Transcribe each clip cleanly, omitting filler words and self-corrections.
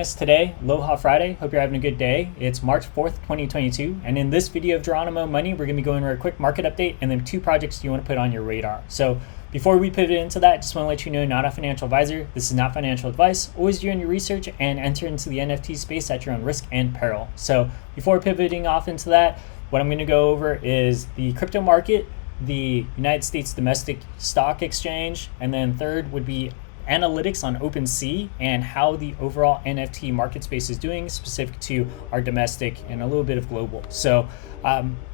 Us today, Aloha Friday. Hope you're having a good day. It's March 4th, 2022, and in this video of Geronimo Money, we're going to be going over a quick market update and then two projects you want to put on your radar. So before we pivot into that, just want to let you know, not a financial advisor. This is not financial advice. Always do your research and enter into the NFT space at your own risk and peril. So before pivoting off into that, what I'm going to go over is the crypto market, the United States domestic stock exchange, and then third would be analytics on OpenSea and how the overall NFT market space is doing, specific to our domestic and a little bit of global. So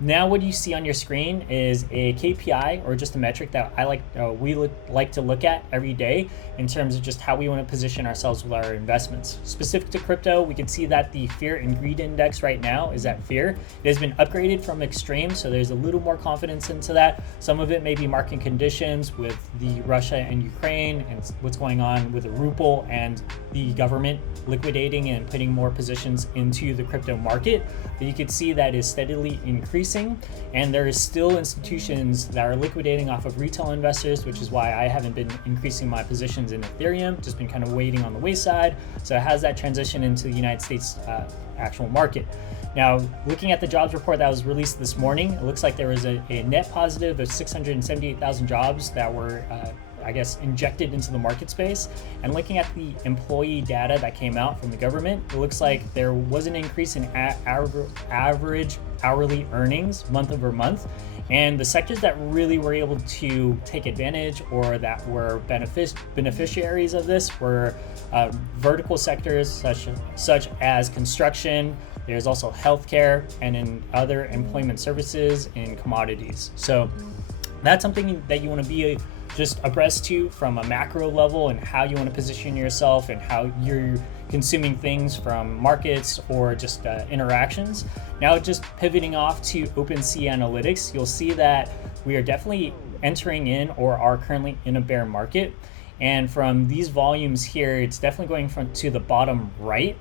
now what you see on your screen is a KPI, or just a metric that we like to look at every day in terms of just how we want to position ourselves with our investments. Specific to crypto, we can see that the fear and greed index right now is at fear. It has been upgraded from extreme, so there's a little more confidence into that. Some of it may be market conditions with the Russia and Ukraine and what's going on with the ruble and the government liquidating and putting more positions into the crypto market. But you can see that is steadily increasing, and there is still institutions that are liquidating off of retail investors, which is why I haven't been increasing my positions in Ethereum, just been kind of waiting on the wayside. So it has that transition into the United States actual market. Now, looking at the jobs report that was released this morning, it looks like there was a net positive of 678,000 jobs that were injected into the market space. And looking at the employee data that came out from the government, it looks like there was an increase in average hourly earnings month over month. And the sectors that really were able to take advantage or that were beneficiaries of this were vertical sectors such as construction. There's also healthcare and in other employment services and commodities. So that's something that you want to be just abreast to from a macro level, and how you want to position yourself and how you're consuming things from markets or just interactions. Now, just pivoting off to OpenSea analytics, you'll see that we are definitely entering in or are currently in a bear market. And from these volumes here, it's definitely going to the bottom right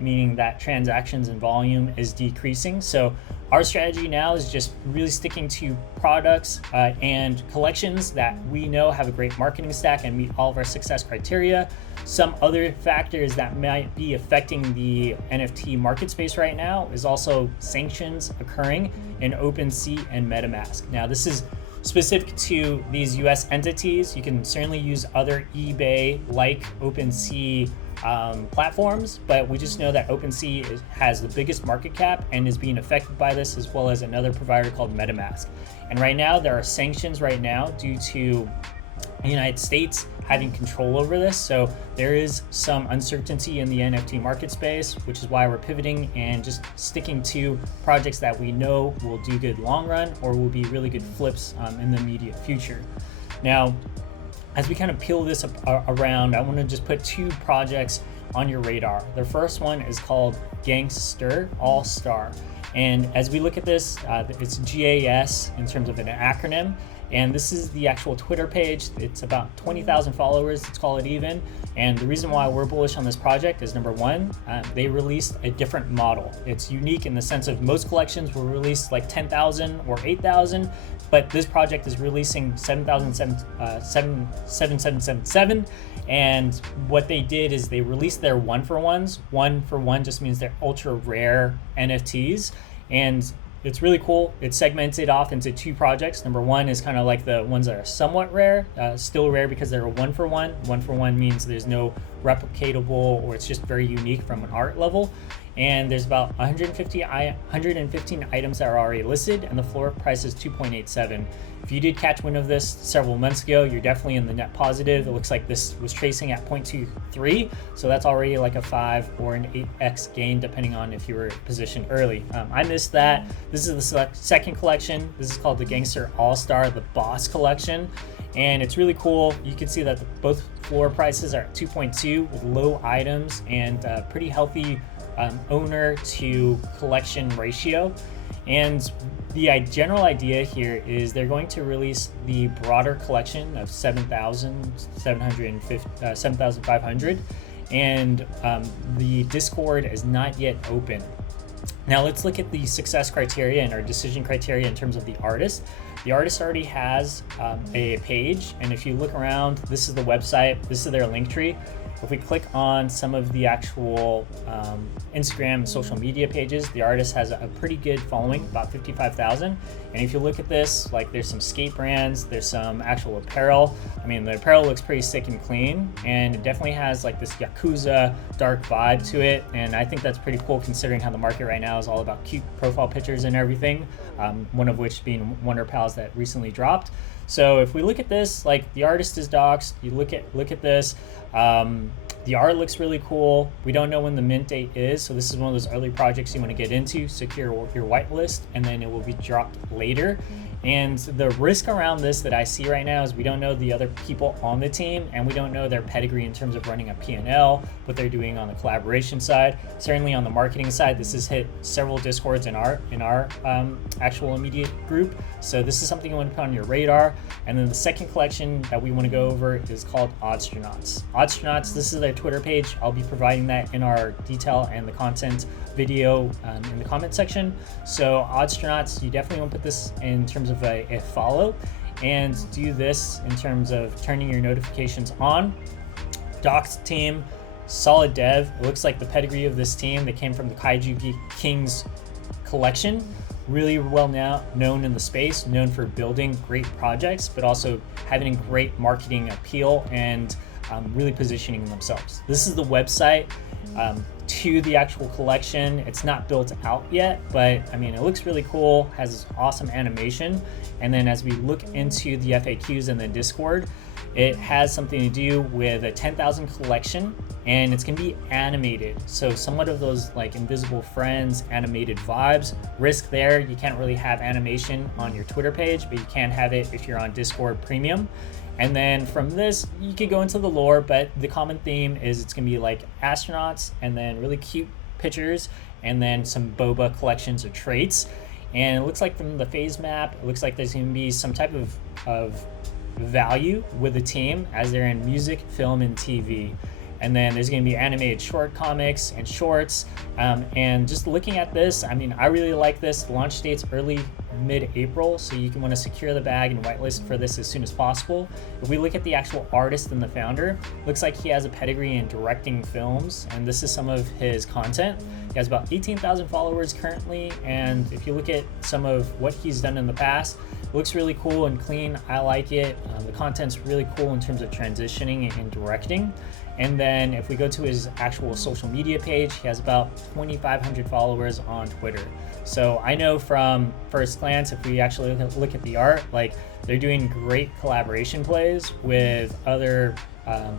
meaning that transactions and volume is decreasing. So our strategy now is just really sticking to products and collections that we know have a great marketing stack and meet all of our success criteria. Some other factors that might be affecting the NFT market space right now is also sanctions occurring in OpenSea and MetaMask. Now, this is specific to these US entities. You can certainly use other eBay like OpenSea platforms, but we just know that OpenSea has the biggest market cap and is being affected by this, as well as another provider called MetaMask. And right now there are sanctions due to the United States having control over this. So there is some uncertainty in the NFT market space, which is why we're pivoting and just sticking to projects that we know will do good long run or will be really good flips in the immediate future. Now, as we kind of peel this around, I want to just put two projects on your radar. The first one is called Gangster All. And as we look at this, it's GAS in terms of an acronym. And this is the actual Twitter page. It's about 20,000 followers, let's call it even. And the reason why we're bullish on this project is, number one, they released a different model. It's unique in the sense of most collections will release like 10,000 or 8,000, but this project is releasing 7,777. And what they did is they released their one-for-ones. One-for-one just means they're ultra rare NFTs. And it's really cool. It's segmented off into two projects. Number one is kind of like the ones that are somewhat rare, still rare because they're a one-for-one. One-for-one means there's no replicatable, or it's just very unique from an art level. And there's about 115 items that are already listed, and the floor price is 2.87. If you did catch wind of this several months ago, you're definitely in the net positive. It looks like this was tracing at 0.23, so that's already like a 5 or an 8x gain, depending on if you were positioned early. I missed that. This is the second collection. This is called the Gangster All, the Boss collection. And it's really cool. You can see that both floor prices are at 2.2 with low items and pretty healthy owner to collection ratio. And the general idea here is they're going to release the broader collection of 7,500, and the Discord is not yet open. Now let's look at the success criteria and our decision criteria in terms of the artist. The artist already has a page, and if you look around, this is the website, this is their link tree. If we click on some of the actual Instagram and social media pages, the artist has a pretty good following, about 55,000. And if you look at this, like there's some skate brands, there's some actual apparel. I mean, the apparel looks pretty sick and clean, and it definitely has like this Yakuza dark vibe to it. And I think that's pretty cool considering how the market right now is all about cute profile pictures and everything, one of which being Wonder Pals that recently dropped. So if we look at this, like the artist is doxed, you look at this, the art looks really cool. We don't know when the mint date is, so this is one of those early projects you want to get into, secure your whitelist, and then it will be dropped later. And the risk around this that I see right now is we don't know the other people on the team, and we don't know their pedigree in terms of running a P&L, what they're doing on the collaboration side. Certainly on the marketing side, this has hit several discords in our actual immediate group. So this is something you want to put on your radar. And then the second collection that we want to go over is called Oddstronaughts. Oddstronaughts, this is their Twitter page. I'll be providing that in our detail and the content video in the comment section. So Oddstronaughts, you definitely want to put this in terms of a follow, and do this in terms of turning your notifications on. Docs team, solid dev. It looks like the pedigree of this team, they came from the Kaiju Kings collection. Really well known in the space, known for building great projects, but also having great marketing appeal and really positioning themselves. This is the website to the actual collection. It's not built out yet, but I mean, it looks really cool, has this awesome animation. And then as we look into the FAQs in the Discord, it has something to do with a 10,000 collection, and it's gonna be animated. So somewhat of those like Invisible Friends animated vibes. Risk there, you can't really have animation on your Twitter page, but you can have it if you're on Discord Premium. And then from this, you could go into the lore, but the common theme is it's gonna be like astronauts and then really cute pictures and then some boba collections or traits. And it looks like from the phase map, it looks like there's gonna be some type of value with the team as they're in music, film, and TV. And then there's going to be animated short comics and shorts. And just looking at this, I mean, I really like this. The launch date's early mid-April, so you can want to secure the bag and whitelist for this as soon as possible. If we look at the actual artist and the founder, looks like he has a pedigree in directing films, and this is some of his content. He has about 18,000 followers currently, and if you look at some of what he's done in the past, it looks really cool and clean. I like it. The content's really cool in terms of transitioning and directing. And then if we go to his actual social media page, he has about 2,500 followers on Twitter. So I know from first glance, if we actually look at the art, like they're doing great collaboration plays with other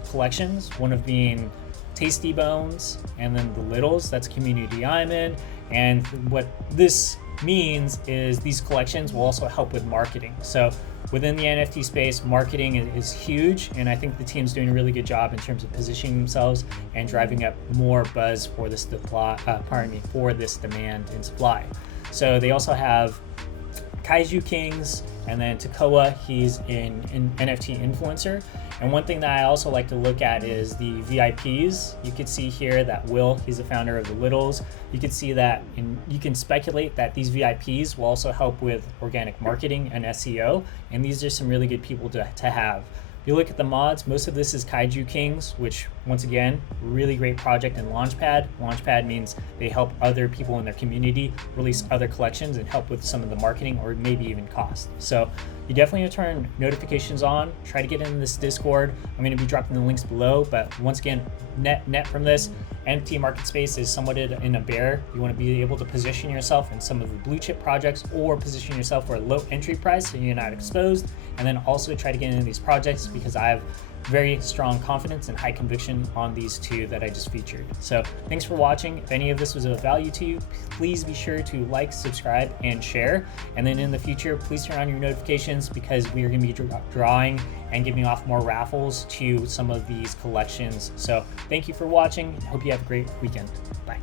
collections, one of being Tasty Bones and then the Littles, that's a community I'm in. And what this means is these collections will also help with marketing. So within the NFT space, marketing is huge, and I think the team's doing a really good job in terms of positioning themselves and driving up more buzz for this for this demand and supply. So they also have Kaiju Kings, and then Takoa, he's an NFT influencer. And one thing that I also like to look at is the VIPs. You could see here that Will, he's the founder of the Littles. You could see that, and you can speculate that these VIPs will also help with organic marketing and SEO. And these are some really good people to have. If you look at the mods, most of this is Kaiju Kings, which once again, really great project in Launchpad. Launchpad means they help other people in their community release other collections and help with some of the marketing or maybe even cost. So you definitely want to turn notifications on, try to get into this Discord. I'm going to be dropping the links below, but once again, net from this, NFT market space is somewhat in a bear. You want to be able to position yourself in some of the blue chip projects or position yourself for a low entry price so you're not exposed, and then also try to get into these projects because I have very strong confidence and high conviction on these two that I just featured. So thanks for watching. If any of this was of value to you, please be sure to like, subscribe, and share. And then in the future, please turn on your notifications because we are going to be drawing and giving off more raffles to some of these collections. So thank you for watching. Hope you have a great weekend. Bye.